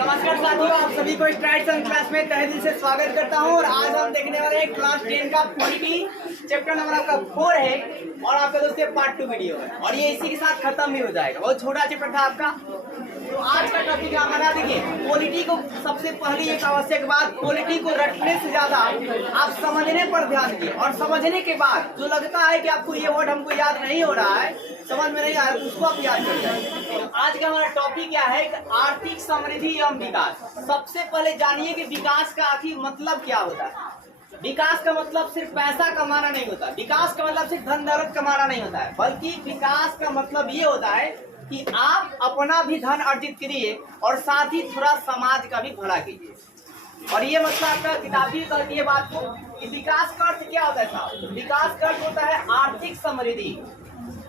नमस्कार साथियों, आप सभी को स्ट्राइड्स एंड क्लास में तहे दिल से स्वागत करता हूं। और आज हम देखने वाले हैं क्लास 10 का पॉलिटी चैप्टर नंबर आपका 4 है और आपका दोस्तों पार्ट 2 वीडियो है और ये इसी के साथ खत्म भी हो जाएगा। बहुत छोटा चैप्टर था आपका। तो आज का टॉपिक हमारा देखिए पॉलिटी को सबसे पहली एक आवश्यक बात, पॉलिटी को रटने से ज्यादा आप समझने पर ध्यान दिए और समझने के बाद जो लगता है कि आपको ये वर्ड हमको याद नहीं हो रहा है, समझ में नहीं आ रहा, तो उसको आप याद कर जाए। आज का हमारा टॉपिक क्या है? आर्थिक समृद्धि एवं विकास। सबसे पहले जानिए कि विकास का आखिर मतलब क्या होता है। विकास का मतलब सिर्फ पैसा कमाना नहीं होता, विकास का मतलब सिर्फ धन दौलत कमाना नहीं होता है, बल्कि विकास का मतलब ये होता है कि आप अपना भी धन अर्जित करिए और साथ ही थोड़ा समाज का भी भला कीजिए। और ये मतलब आपका किताब भी कहती है बात को कि विकास का अर्थ क्या होता है साहब? विकास का अर्थ होता है आर्थिक समृद्धि।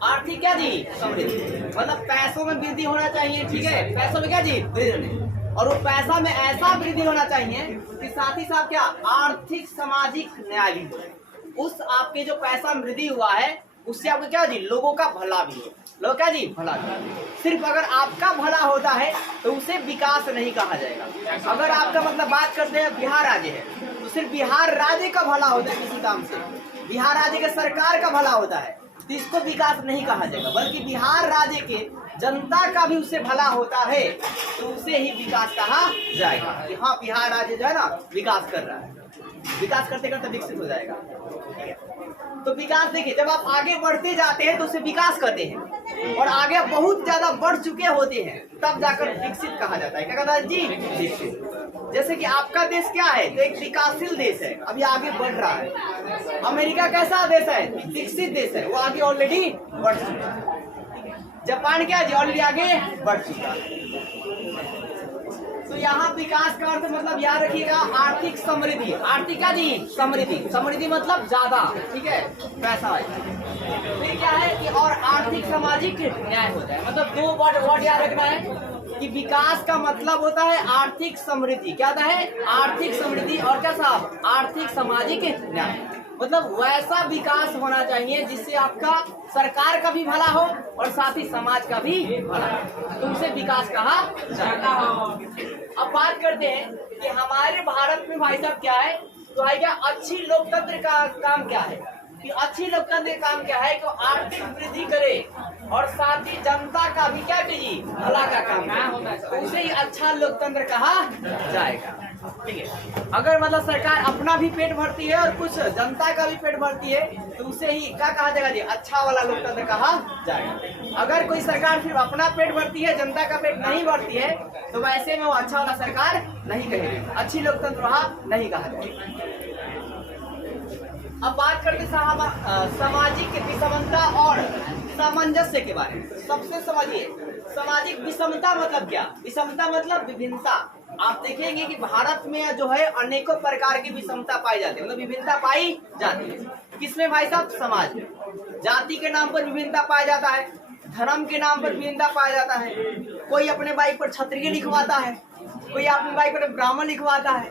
आर्थिक क्या जी? समृद्धि मतलब पैसों में वृद्धि होना चाहिए, ठीक है? पैसों में क्या जी? वृद्धि। और वो पैसा में ऐसा वृद्धि होना चाहिए कि साथ ही साथ क्या आर्थिक सामाजिक न्याय भी हो। उस आपके जो पैसा में वृद्धि हुआ है उससे आपको क्या जी? लोगों का भला भी हो। लोग क्या जी? भला भी। सिर्फ अगर आपका भला होता है तो उसे विकास नहीं कहा जाएगा। अगर आपका मतलब बात करते हैं बिहार राज्य है तो सिर्फ बिहार राज्य का भला होता है किसी काम से, बिहार राज्य के सरकार का भला होता है तो इसको विकास नहीं कहा जाएगा, बल्कि बिहार राज्य के जनता का भी उससे भला होता है तो उसे ही विकास कहा जाएगा कि हाँ बिहार राज्य जो है ना विकास कर रहा है। विकास करते करते विकसित हो जाएगा। तो विकास देखिए, जब आप आगे बढ़ते जाते हैं तो उसे विकास कहते हैं और आगे बहुत ज्यादा बढ़ चुके होते हैं तब जाकर विकसित कहा जाता है। क्या कहता है जी? विकसित। जैसे कि आपका देश क्या है? तो एक विकासशील देश है, अभी आगे बढ़ रहा है। अमेरिका कैसा देश है? विकसित देश है, वो आगे ऑलरेडी बढ़ चुका है। जापान क्या है? ऑलरेडी आगे बढ़ चुका है। तो यहाँ विकास का अर्थ मतलब याद रखिएगा आर्थिक समृद्धि। आर्थिक क्या जी? समृद्धि। समृद्धि मतलब ज्यादा, ठीक है? पैसा है। फिर क्या है कि और आर्थिक सामाजिक न्याय होता है। मतलब दो वर्ड याद रखना है कि विकास का मतलब होता है आर्थिक समृद्धि। क्या होता है? आर्थिक समृद्धि। और क्या साहब? आर्थिक सामाजिक न्याय। मतलब वैसा विकास होना चाहिए जिससे आपका सरकार का भी भला हो और साथ ही समाज का भी भला हो, तो उसे विकास कहा जाता है। अब बात करते हैं कि हमारे भारत में भाई साहब क्या है, तो भाई क्या अच्छी लोकतंत्र का काम क्या है? कि अच्छी लोकतंत्र का काम क्या है कि आर्थिक वृद्धि करे और साथ ही जनता का भी क्या कीजिए? भला का काम है, तो उसे ही अच्छा लोकतंत्र कहा जाएगा। ठीक है, अगर मतलब सरकार अपना भी पेट भरती है और कुछ जनता का भी पेट भरती है तो उसे ही क्या कहा जाएगा जी? अच्छा वाला लोकतंत्र कहा जाएगा। अगर कोई सरकार सिर्फ अपना पेट भरती है, जनता का पेट नहीं भरती है, तो वैसे में वो अच्छा वाला सरकार नहीं कहेगी, अच्छी लोकतंत्र वहाँ नहीं कहा जाएगा। अब बात करते सामाजिक विषमता और सामंजस्य के बारे में। सबसे समझिए सामाजिक विषमता मतलब क्या? विषमता मतलब विभिन्नता। आप देखेंगे कि भारत में जो है अनेकों प्रकार की विषमता पाई जाती है, मतलब विभिन्नता पाई जाती है। किसमें भाई साहब? समाज में। जाति के नाम पर विभिन्नता पाया जाता है, धर्म के नाम पर विभिन्नता पाया जाता है। कोई अपने बाइक पर क्षत्रिय लिखवाता है, कोई अपने बाइक पर ब्राह्मण लिखवाता है,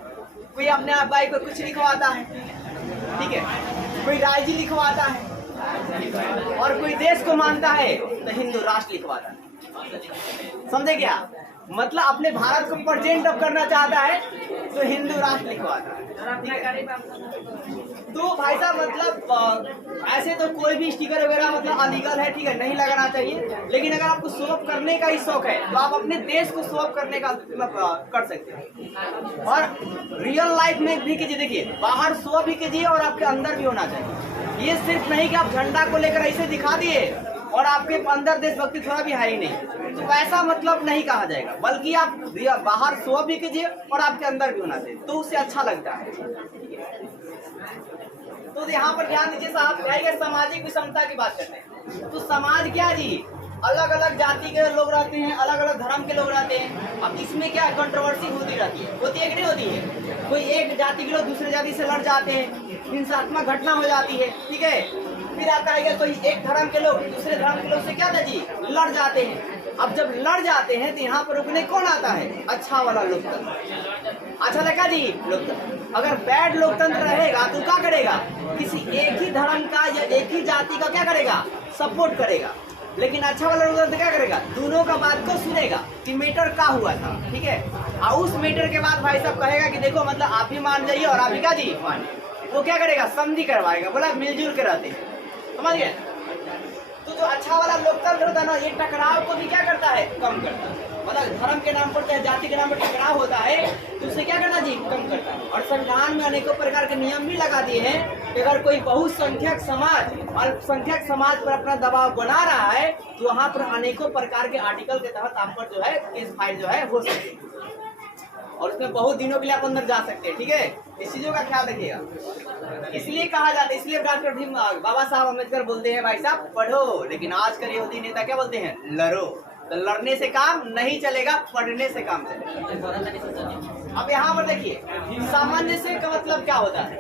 कोई अपने बाइक पर कुछ लिखवाता है, ठीक है? कोई राज्य लिखवाता है और कोई देश को मानता है तो हिंदू राष्ट्र लिखवाता है। समझे क्या? मतलब अपने भारत को प्रेजेंट अप करना चाहता है तो हिंदू राष्ट्र लिखवाता है। तो भाई साहब मतलब ऐसे तो कोई भी स्टिकर वगैरह मतलब अलीगल है, ठीक है? नहीं लगाना चाहिए, लेकिन अगर आपको शो ऑफ करने का ही शौक है तो आप अपने देश को शो ऑफ करने का मतलब कर सकते हैं। और रियल लाइफ में भी कीजिए, देखिए बाहर शो भी कीजिए और आपके अंदर भी होना चाहिए। ये सिर्फ नहीं कि आप झंडा को लेकर ऐसे दिखा दिए और आपके अंदर देशभक्ति थोड़ा भी है ही नहीं, तो ऐसा मतलब नहीं कहा जाएगा, बल्कि आप बाहर शो भी कीजिए और आपके अंदर भी होना चाहिए, तो उससे अच्छा लगता है। तो यहाँ पर ध्यान दीजिए साहब, क्या सामाजिक विषमता की बात करते हैं। तो समाज क्या जी? अलग अलग जाति के लोग रहते हैं, अलग अलग धर्म के लोग रहते हैं। अब इसमें क्या कंट्रोवर्सी होती रहती है, होती है कि नहीं होती है? कोई एक जाति के लोग दूसरे जाति से लड़ जाते हैं, हिंसात्मक घटना हो जाती है, ठीक है? फिर आता है कोई एक धर्म के लोग दूसरे धर्म के लोग से क्या था जी? लड़ जाते हैं। अब जब लड़ जाते हैं तो यहाँ पर रुकने कौन आता है? अच्छा वाला लोकतंत्र। अच्छा लगा जी लोकतंत्र। अगर बैड लोकतंत्र रहेगा तो क्या करेगा? किसी एक ही धर्म का या एक ही जाति का क्या करेगा? सपोर्ट करेगा। लेकिन अच्छा वाला लोकतंत्र क्या करेगा, दोनों का बात को सुनेगा कि मैटर क्या हुआ था, ठीक है। और उस मैटर के बाद भाई साहब कहेगा कि देखो मतलब आप भी मान जाइए और आप भी का जी मान, वो क्या करेगा, संधि करवाएगा, बोला मिलजुल के रहते हैं, समझ गए। तो जो अच्छा वाला लोकतंत्र होता है ना, ये टकराव को भी क्या करता है, कम करता है। मतलब धर्म के नाम पर चाहे जाति के नाम पर टकराव होता है तो उसे क्या करना जी, कम करता है। और संविधान में अनेकों प्रकार के नियम भी लगा दिए हैं कि अगर कोई बहुसंख्यक समाज अल्पसंख्यक समाज पर अपना दबाव बना रहा है तो वहाँ पर अनेकों प्रकार के आर्टिकल के तहत आप पर जो है केस फाइल जो है हो सकती है और उसमें बहुत दिनों के लिए आप अंदर जा सकते हैं, ठीक है। इस चीजों का ख्याल रखिएगा। इसलिए कहा जाता है, इसलिए डॉक्टर भीम बाबा साहब अम्बेडकर बोलते हैं भाई साहब पढ़ो, लेकिन आजकल यहूदी नेता क्या बोलते हैं, लड़ो। तो लड़ने से काम नहीं चलेगा, पढ़ने से काम चलेगा। अब यहाँ पर देखिए सामंजस्य का मतलब क्या होता है,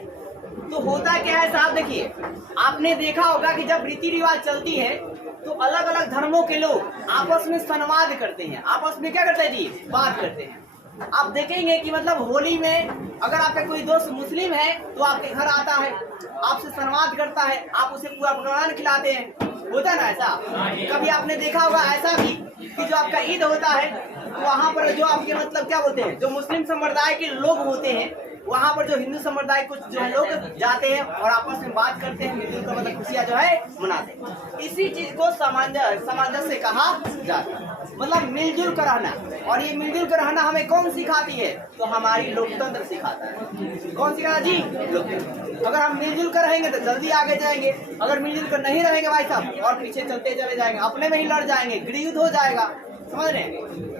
तो होता क्या है साहब, देखिए आपने देखा होगा कि जब रीति रिवाज चलती है तो अलग अलग धर्मों के लोग आपस में संवाद करते हैं, आपस में क्या करते हैं जी, बात करते हैं। आप देखेंगे कि मतलब होली में अगर आपका कोई दोस्त मुस्लिम है तो आपके घर आता है, आपसे संवाद करता है, आप उसे पूरा पकवान खिलाते हैं, होता है ना ऐसा। कभी आपने देखा होगा ऐसा भी कि जो आपका ईद होता है तो वहाँ पर जो आपके मतलब क्या बोलते हैं, जो मुस्लिम समुदाय के लोग होते हैं वहाँ पर जो हिंदू समुदाय कुछ जो है लोग जाते हैं और आपस में बात करते हैं, मिलजुल कर मतलब खुशियाँ जो है मनाते हैं। इसी चीज को सामंजस्य कहा जाता है, मतलब मिलजुल कर रहना। और ये मिलजुल कर रहना हमें कौन सिखाती है, तो हमारी लोकतंत्र सिखाता है। कौन सिखाता जी, लोकतंत्र। अगर हम मिलजुल कर रहेंगे तो जल्दी आगे जाएंगे, अगर मिलजुल कर नहीं रहेंगे भाई साहब और पीछे चलते चले जाएंगे, अपने में ही लड़ जाएंगे, गृहयुद्ध हो जाएगा, समझ रहे हैं।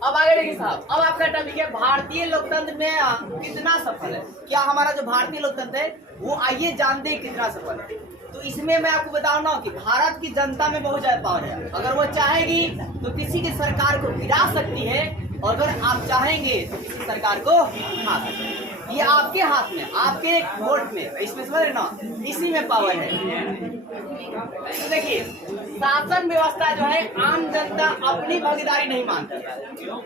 अब आगे देखिए साहब, अब आपका टॉपिक है भारतीय लोकतंत्र में कितना सफल है। क्या हमारा जो भारतीय लोकतंत्र है वो आइए जानते हैं कितना सफल है। तो इसमें मैं आपको बताऊं ना कि भारत की जनता में बहुत ज्यादा पावर है। अगर वो चाहेगी तो किसी की सरकार को गिरा सकती है और अगर आप चाहेंगे तो किसी सरकार को उठा सकते हैं। ये आपके हाथ में, आपके वोट में, इसमें समझ रहे ना, इसी में पावर है। तो देखिए शासन व्यवस्था जो है आम जनता अपनी भागीदारी नहीं मानती है।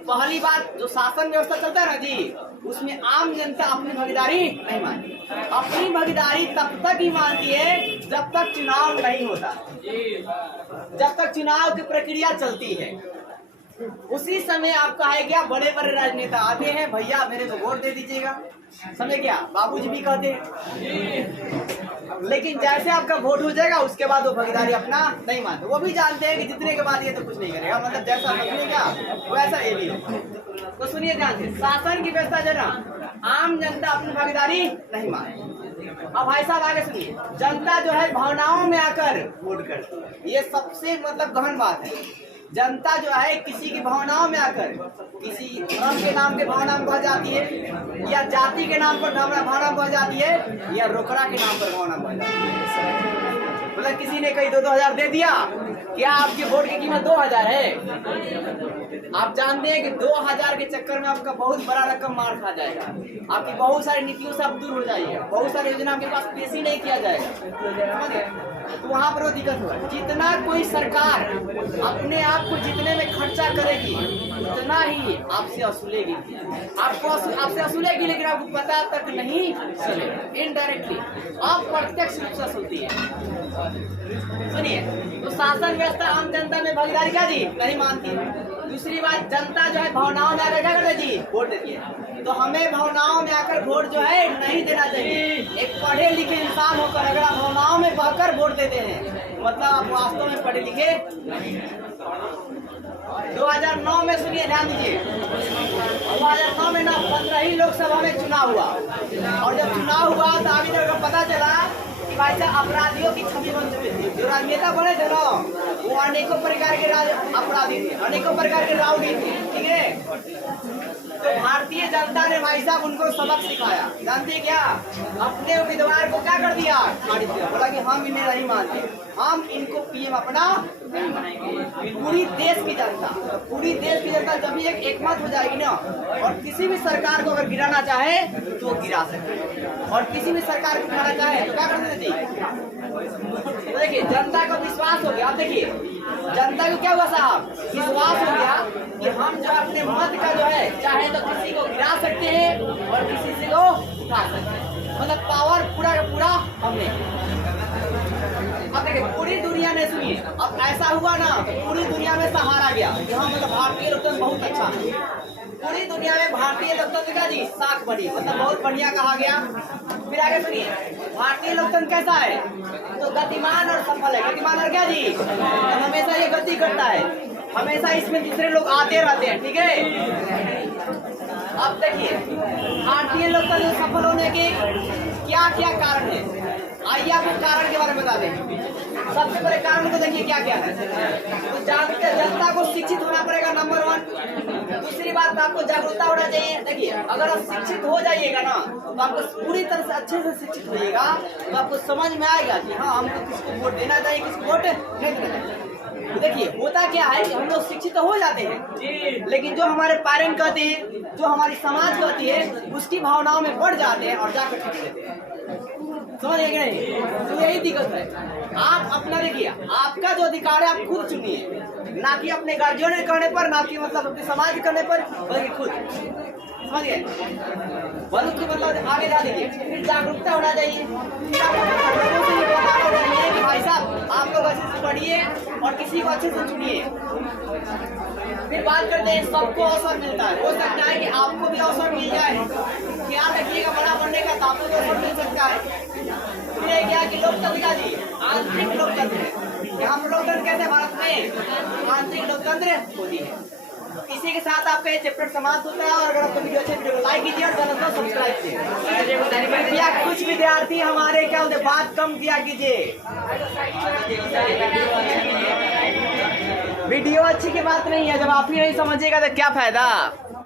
पहली बात, जो शासन व्यवस्था चलता है ना जी, उसमें आम जनता अपनी भागीदारी नहीं मानती। अपनी भागीदारी तब तक ही मानती है जब तक चुनाव नहीं होता, जब तक चुनाव की प्रक्रिया चलती है। उसी समय आपका है क्या, बड़े बड़े राजनेता आते हैं, भैया मेरे को वोट दे दीजिएगा, समझे क्या, बाबूजी भी कहते हैं। लेकिन जैसे आपका वोट हो जाएगा उसके बाद वो भागीदारी अपना नहीं मानते। वो भी जानते हैं कि जितने के बाद ये तो कुछ नहीं करेगा, मतलब जैसा बदलेगा वैसा ये भी है। तो सुनिए ध्यान से, शासन की व्यवस्था जो ना आम जनता अपनी भागीदारी नहीं मानती। अब भाई साहब आगे सुनिए, जनता जो है भावनाओं में आकर वोट करती है, ये सबसे मतलब गहन बात है। जनता जो है किसी की भावनाओं में आकर, किसी धर्म के नाम के भावना में बह जाती है, या जाति के नाम पर भावना बह जाती है, या रोकड़ा के नाम पर भावना बह जाती है। मतलब किसी ने कहीं 2-2 हजार दे दिया, क्या आपके वोट की कीमत 2000 है? आप जानते हैं कि 2000 के चक्कर में आपका बहुत बड़ा रकम मार खा जाएगा, आपकी बहुत सारी नीतियों से आप दूर हो जाइए, बहुत सारी योजना आपके पास पेश ही नहीं किया जाएगा। तो वहाँ पर वो दिक्कत हुआ। जितना कोई सरकार अपने आप को जितने में खर्चा करेगी उतना ही आपसे वसूलेगी, आपसे वसूलेगी, लेकिन आपको पता तक नहीं चलेगा। इनडायरेक्टली अप्रत्यक्ष रूप से वसूलती है। सुनिए, तो शासन व्यवस्था आम जनता में भागीदारी क्या जी नहीं मानती। दूसरी बात, जनता जो है भावनाओं में आकर क्या करते जी, वोट देती है। तो हमें भावनाओं में आकर वोट जो है नहीं देना चाहिए। एक पढ़े लिखे इंसान होकर अगर आप भावनाओं में बहकर वोट देते हैं मतलब आप वास्तव में पढ़े लिखे नहीं। 2009 में सुनिए, ध्यान दीजिए, 2009 में ना 15 ही लोकसभा में चुनाव हुआ, और जब चुनाव हुआ तो अभी तक पता चला कि भाई साहब अपराधियों की छवि बन चुकी थी। जो राजनेता बने थे ना वो अनेकों प्रकार के अपराधी थे, अनेकों प्रकार के राउडी थे, ठीक है। तो भारतीय जनता ने भाई साहब उनको सबक सिखाया। जानते क्या, अपने उम्मीदवार को क्या कर दिया, खारिज किया, बोला कि हम इन्हें नहीं मानते, हम इनको पीएम अपना नहीं मानेंगे। पूरी देश की जनता जब भी एकमत हो जाएगी ना, और किसी भी सरकार को अगर गिराना चाहे तो वो गिरा सकते, और किसी भी सरकार को गिराना चाहे तो क्या करते थे। तो देखिए जनता को विश्वास हो गया। अब देखिए जनता को क्या हुआ साहब, विश्वास हो गया कि हम जो अपने मत का जो है चाहे तो किसी को गिरा सकते हैं और किसी से उठा सकते हैं, मतलब पावर पूरा का पूरा हमने। अब देखिए पूरी दुनिया ने सुनिए, अब ऐसा हुआ ना तो पूरी दुनिया में सहारा गया, जहाँ मतलब भारतीय लोकतंत्र बहुत अच्छा है। पूरी दुनिया में भारतीय लोकतंत्र का जी साख बनी, मतलब बहुत बढ़िया कहा गया। फिर आगे सुनिए, भारतीय लोकतंत्र कैसा है तो गतिमान और सफल है। गतिमान और क्या जी, हमेशा ये गति करता है, हमेशा इसमें दूसरे लोग आते रहते हैं, ठीक है। अब देखिए भारतीय लोकतंत्र सफल होने के क्या क्या कारण है, आइए आपको कारण के बारे में बता दें। सबसे बड़े कारण तो देखिए क्या क्या है, तो जनता को शिक्षित होना पड़ेगा, नंबर 1। दूसरी बात आपको जागरूकता होना चाहिए। देखिए अगर आप शिक्षित हो जाइएगा ना तो आपको पूरी तरह से अच्छे से शिक्षित होइएगा तो आपको समझ में आएगा कि हाँ हमको किसको वोट देना चाहिए, किसको वोट नहीं देना चाहिए। देखिए होता क्या है कि हम लोग शिक्षित हो जाते हैं, लेकिन जो हमारे पेरेंट कहते हैं, जो हमारी समाज कहती है, उसकी भावनाओं में बढ़ जाते हैं और जाकर ठग देते हैं। समझ गए कि नहीं? तो यही दिक्कत है। आप अपना देखिए, आपका जो अधिकार है आप खुद चुनिए, ना कि अपने गार्जियन ने कहने पर, ना कि मतलब अपने समाज करने पर, बल्कि खुद। समझ गए? बल्कि मतलब आगे जा दीजिए। फिर जागरूकता होना चाहिए, फिर आपको लोगों से ये बताना चाहिए कि भाई साहब आप लोग अच्छे से पढ़िए और किसी को अच्छे से चुनिए। फिर बात करते हैं, सबको अवसर मिलता है, हो सकता है कि आपको भी अवसर मिल जाए, ख्याल रखिएगा बड़ा बनने का, तो आपको भी अवसर मिल सकता है। फिर क्या कि लोकतंत्र का जी आंतरिक लोकतंत्र है, यहाँ पर लोकतंत्र कैसे भारत में आंतरिक लोकतंत्र होती है। इसी के साथ आपका ये चैप्टर समाप्त होता है, और अगर आपको वीडियो अच्छे वीडियो को लाइक कीजिए और चैनल को सब्सक्राइब कीजिए। कुछ विद्यार्थी हमारे क्या होते बात कम किया कीजिए, वीडियो अच्छी की बात नहीं है, जब आप ही नहीं समझिएगा तो क्या फायदा।